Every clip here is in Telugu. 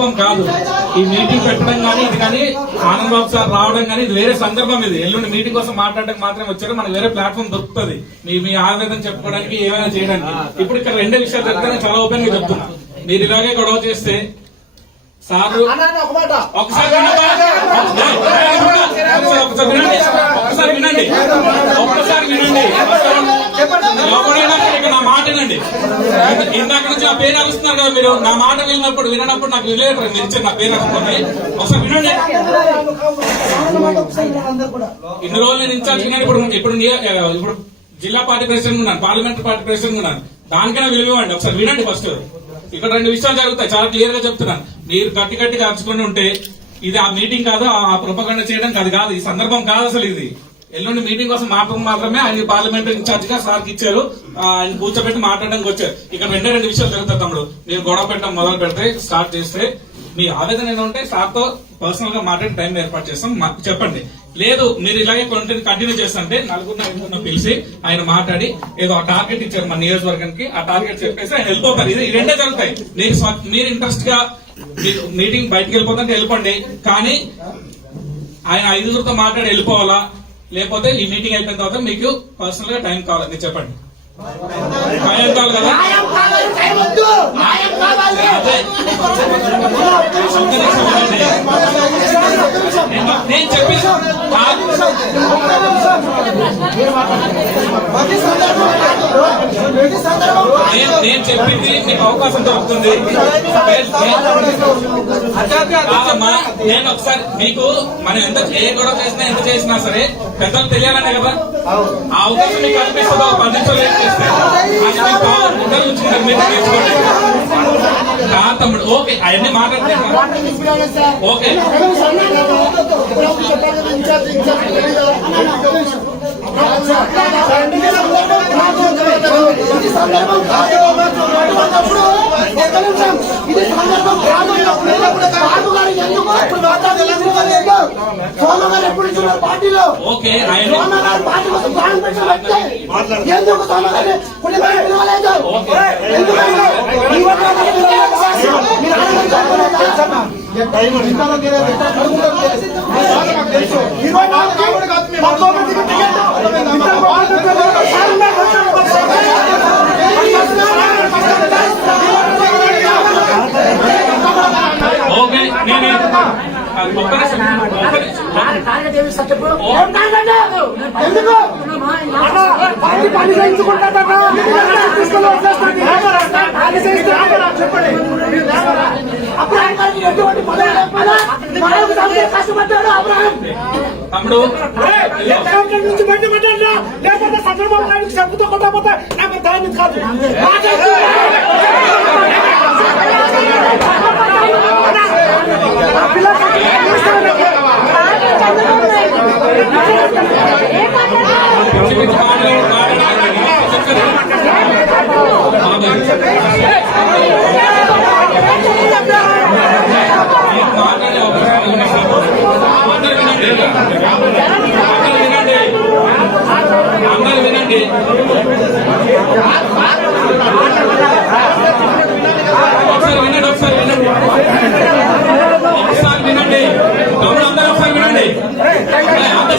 సందర్భం కాదు ఈ మీటింగ్ పెట్టడం కానీ ఇది కానీ ఆనంద్ బాబు సార్ రావడం కానీ ఇది వేరే సందర్భం ఇది ఎల్లుండి మీటింగ్ కోసం మాట్లాడడానికి మాత్రమే వచ్చారు మనకి వేరే ప్లాట్ఫామ్ దొరుకుతుంది మీ మీ ఆవేదన చెప్పుకోవడానికి ఏమైనా చేయడానికి ఇప్పుడు ఇక్కడ రెండే విషయాలు చెప్తే నేను చాలా ఓపెన్గా చెప్తున్నా మీరు ఇలాగే గొడవ చేస్తే సారు ఒకసారి వినమ్మా. ఒకసారి వినండి ఒకసారి వినండి ఒక్కసారి వినండి ఎవరైనా వినండి ఇందాక నుంచి నా పేరు అరుస్తున్నారు కదా మీరు. నా మాట విన్నప్పుడు వినప్పుడు నాకు విలేటర్ మీరు ఇచ్చారు నా పేరు అరుస్తుంది. ఒకసారి వినండి. ఇన్ని రోజులు నేను ఇన్ఛార్జ్ కానీ ఇప్పుడు ఇప్పుడు ఇప్పుడు జిల్లా పార్టీ ప్రెసిడెంట్ ఉన్నాను పార్లమెంటరీ పార్టీ ప్రెసిడెంట్ ఉన్నాను. దానికైనా విలువ ఇవ్వండి ఒకసారి వినండి ఫస్ట్. ఇక్కడ రెండు విషయాలు జరుగుతాయి. చాలా క్లియర్గా చెప్తున్నాను. మీరు గట్టి గట్టిగా అరుచుకొని ఉంటే ఇది ఆ మీటింగ్ కాదు ఆ ప్రొపగండ చేయడం అది కాదు. ఈ సందర్భం కాదు అసలు ఇది. ఎల్లుండి మీటింగ్ కోసం మాత్రం మాత్రమే ఆయన పార్లమెంటరీ ఇన్ఛార్జ్గా సార్కి ఇచ్చారు. ఆయన కూర్చోబెట్టి మాట్లాడడానికి వచ్చారు. ఇక్కడ రెండే రెండు విషయాలు జరుగుతాయి తమ్ముడు. మీరు గొడవ పెట్టడం మొదలు పెడితే స్టార్ట్ చేస్తే మీ ఆవేదన ఏంటంటే సార్తో సార్తో పర్సనల్గా మాట్లాడే టైం ఏర్పాటు చేస్తాం. మాకు చెప్పండి. లేదు మీరు ఇలాగే కంటిన్యూ కంటిన్యూ చేస్తుంటే నలుగురు ఐదుగురు పిలిచి ఆయన మాట్లాడి ఏదో టార్గెట్ ఇచ్చారు మన నియోజకవర్గానికి ఆ టార్గెట్ చెప్పేసి ఆయన వెళ్ళిపోతారు. ఇది రెండే జరుగుతాయి. మీరు మీరు ఇంట్రెస్ట్గా మీటింగ్ బయటకు వెళ్ళిపోతుంటే వెళ్ళిపోండి. కానీ ఆయన ఐదుగురితో మాట్లాడి వెళ్ళిపోవాలా? లేకపోతే ఈ మీటింగ్ అయిపోయిన తర్వాత మీకు పర్సనల్గా టైం కావాలండి చెప్పండి. టైం కావాలి కదా? నేను- నేను చెప్పి నేను చెప్పింది మీకు అవకాశం దొరుకుతుంది. నేను ఒకసారి మీకు మనం ఎంత ఏ గొడవ చేసినా ఎంత చేసినా సరే పెద్దలు తెలియాలనే కదా? ఆ అవకాశం మీకు కనిపిస్తుంది ఒక పది నిమిషాలు ఏం చేస్తే. అది మీకు కావాలి. ఉండదు ఉంచుకుంటారు మీరు నేర్చుకోండి. కాదు తమ్ముడు. ఓకే అవన్నీ మాట్లాడుతున్నాను. ఓకే. ఇది సందర్భం కాదు ఇది సందర్భం కాదు బాబు గారు ఎందుకు ఇప్పుడు మాట్లాడలేదు సోమ గారు ఎప్పుడు ఇచ్చున్నారు పార్టీలో ఓకే ఆయన సోమ గారు పార్టీ కోసం ప్రాణం పెట్టిన వ్యక్తి ఎందుకు సోమ గారు కుటుంబాన్ని పిలవలేదు ఎందుకంటే ఈ వర్గాన్ని పిలవలేదు. మీరు ఆనందించాలి ఇరవై నాలుగు పంతొమ్మిదికి టికెట్ ఓకే నేను అది ఒక్క నిమిషం, ఒక్క నిమిషం. ఎందుకు పార్టీ పని చేయించుకుంటాడట తీసుకొని వచ్చేస్తాడు చెప్పండి అప్పుడు ఆయన గారికి ఎటువంటి పదవి లేకపోయినా మనకు తమ్ముడే. నుంచి బయట పెట్టండి లేకపోతే చంద్రబాబు నాయుడు చెప్పుతో కొట్టకపోతే నాకు దాని కాదు పిచ్చి పిచ్చి మాటలు మాట్లాడకండి. మీరు మాట్లాడే అవకాశం ఉంది. అందరూ వినండి అందరూ వినండి అందరూ వినండి ఒకసారి వినండి ఒకసారి వినండి ఒకసారి వినండి తమ్ముడు అందరూ ఒకసారి వినండి అంత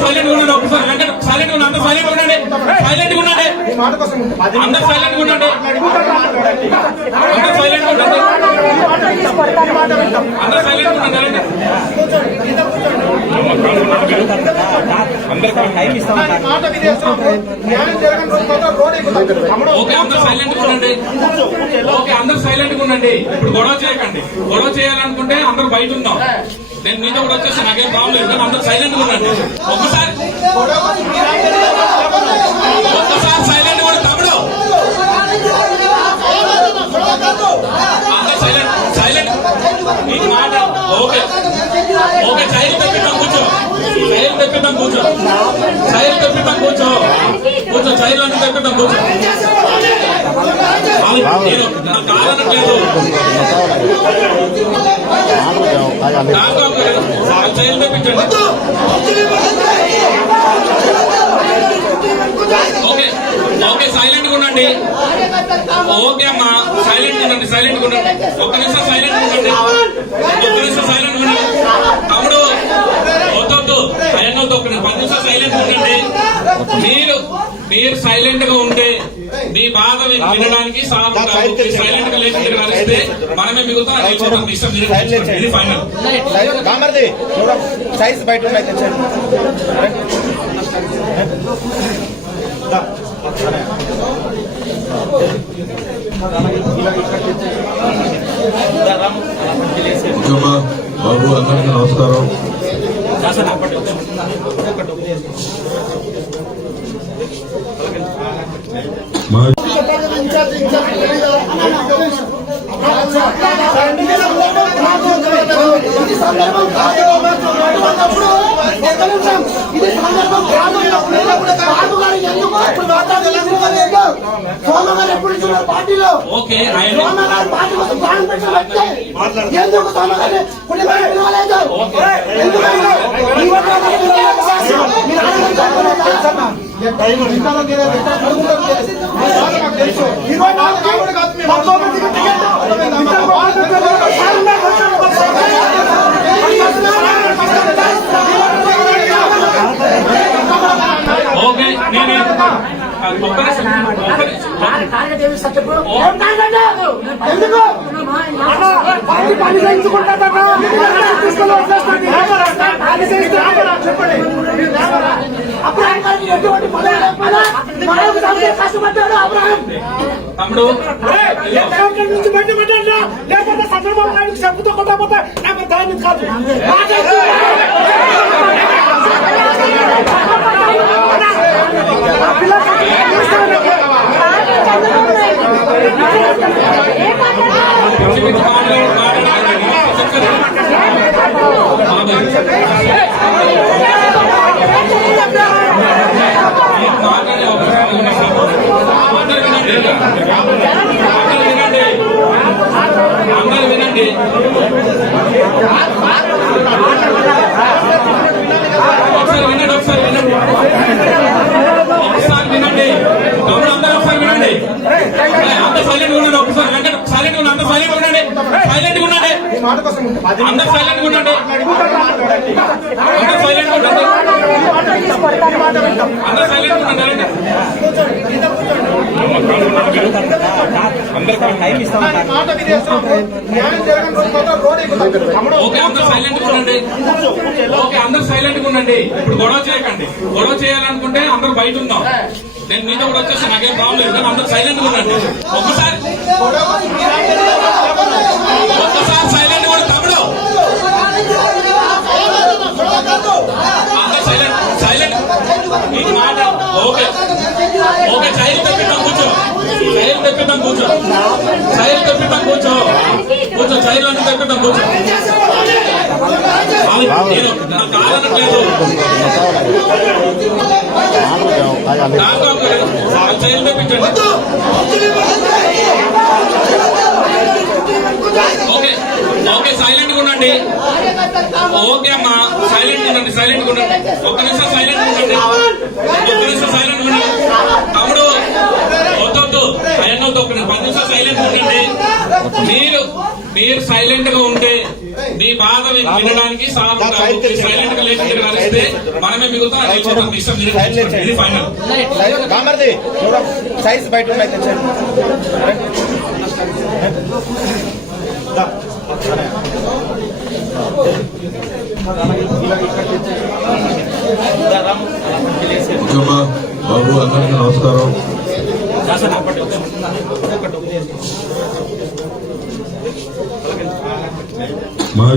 సైలెంట్ ఉన్నాడు ఒకసారి వెంకట సైలెంట్ ఉన్నాడు అంత సైలెంట్ ఉండండి సైలెంట్ ఉండండి అందరు సైలెంట్ ఉండండి అందరు సైలెంట్ ఉండండి అందరు సైలెంట్ ఉండండి ఓకే అందరు సైలెంట్ ఉండండి ఓకే అందరు సైలెంట్ ఉండండి ఇప్పుడు గొడవ చేయకండి గొడవ చేయాలనుకుంటే అందరూ బయట ఉందాం నేను మీతో కూడా వచ్చేసి నాకేం ప్రాబ్లం లేదు అందరు సైలెంట్ ఉండండి ఒకసారి ఒక్కసారి చైర్లను పెట్టడం కోసం. నేను కాదనట్లేదు చైర్లు ఓకే. ఓకే సైలెంట్గా ఉండండి. ఓకే అమ్మా సైలెంట్ ఉండండి సైలెంట్ ఉండండి. ఒక్క నిమిషం సైలెంట్ ఉండండి. ఒక్క నిమిషం సైలెంట్ ఉండండి. తమ్ముడు సైలెంట్ ఉండండి మీరు మీరు సైలెంట్గా ఉంటే మీ బాధ విన్- వినడానికి సైలెంట్గా లేకుండా మనమే మిగులుతాం ఇష్టం. ఇది ఫైనల్ సైజ్ బయట బాబు అందరికీ నమస్కారం. సందర్భం కాదు. అన్నప్పుడు ఒక్క నిమిషం ఇది సందర్భం కాదు. బాబు గారు ఎందుకు ఇప్పుడు మాట్లాడలేదు సోమ గారు ఎప్పుడు ఇచ్చున్నారు పార్టీలో? ఓకే ఆయన సోమ గారు పార్టీ కోసం ప్రాణం పెట్టిన వ్యక్తి ఎందుకు సోమ గారిని కుటుంబాన్ని పిలవలేదు ఎందుకంటే ఈ వర్గం గారిని పిలవలేదు. మీరు ఆనందం చేసుకోలేదా? ఇరవై నాలుగు పంతొమ్మిదికి టికెట్. ఇద్దరు ఓకే నేను ఒక్క నిమిషం, ఒక్క నిమిషం. ఏం తాగండి? ఎందుకు పార్టీ పని చేయించుకుంటాడట. తీసుకొని వచ్చేస్తాడు. పని చేయిస్తాడు. అబ్రాహిం గారికి ఎటువంటి పదవి లేకపోయినా మనకు సంవత్సరం కష్టపడ్డాడు అబ్రాహిం తమ్ముడు. నుంచి బయటపడ్డా లేకపోతే చంద్రబాబు నాయుడు చెప్పుతో కొట్టకపోతే నాకు దాన్ని కాదు పిచ్చి పిచ్చి మాటలు మాట్లాడాలి. మాట్లాడే అవకాశం ఉంది మీకు. అందరూ వినండి. అందరూ వినండి. అందరూ వినండి. ఒకసారి వినండి ఒకసారి వినండి ఒకసారి వినండి తమ్ముడు అందరూ ఒకసారి వినండి అంత సైలెంట్ ఉండండి ఒకసారి వెంకట సైలెంట్ ఉండండి అంత సైలెంట్ ఉండండి సైలెంట్ ఉండండి అందరు సైలెంట్ ఉండండి అందరు సైలెంట్ ఉండండి అందరు సైలెంట్ ఉండండి ఓకే అందరు సైలెంట్ ఉండండి ఓకే అందరు సైలెంట్ ఉండండి ఇప్పుడు గొడవ చేయకండి. గొడవ చేయాలనుకుంటే అందరు బయట ఉందాం. నేను మీతో కూడా వచ్చేసి నాకేం ప్రాబ్లం లేదు. కానీ అందరూ సైలెంట్ ఉండండి. ఒక్కసారి ఒక్కసారి సైలెంట్ కూడా తమ్ముడు. సైలెంట్ సైలెంట్ ఈ మాట. ఓకే. ఓకే చైల్డ్ తెప్పిద్దాం కూర్చో. చైల్డ్ తెప్పిద్దాం కూర్చో. చైల్డ్ తెప్పిద్దాం కూర్చో. కూర్చో చైల్డ్ అంటే తెప్పిద్దాం కూర్చో. ఓకే సైలెంట్గా ఉండండి ఓకే అమ్మా సైలెంట్ ఉండండి సైలెంట్ ఉండండి ఒక్క నిమిషం సైలెంట్ ఉండండి ఒక్క నిమిషం సైలెంట్ ఉండండి తమ్ముడు వద్దొద్దు ఆయన ఒక్క నిమిషం పది నిమిషం సైలెంట్ ఉండండి మీరు మీరు సైలెంట్గా ఉంటే మీ బాధ విన్- వినడానికి సైలెంట్గా లేకుండా కలిస్తే మనమే మిగులుతాం. ఇది ఫైనల్. సైజ్ బయట బాబు అందరికీ నమస్కారం. మా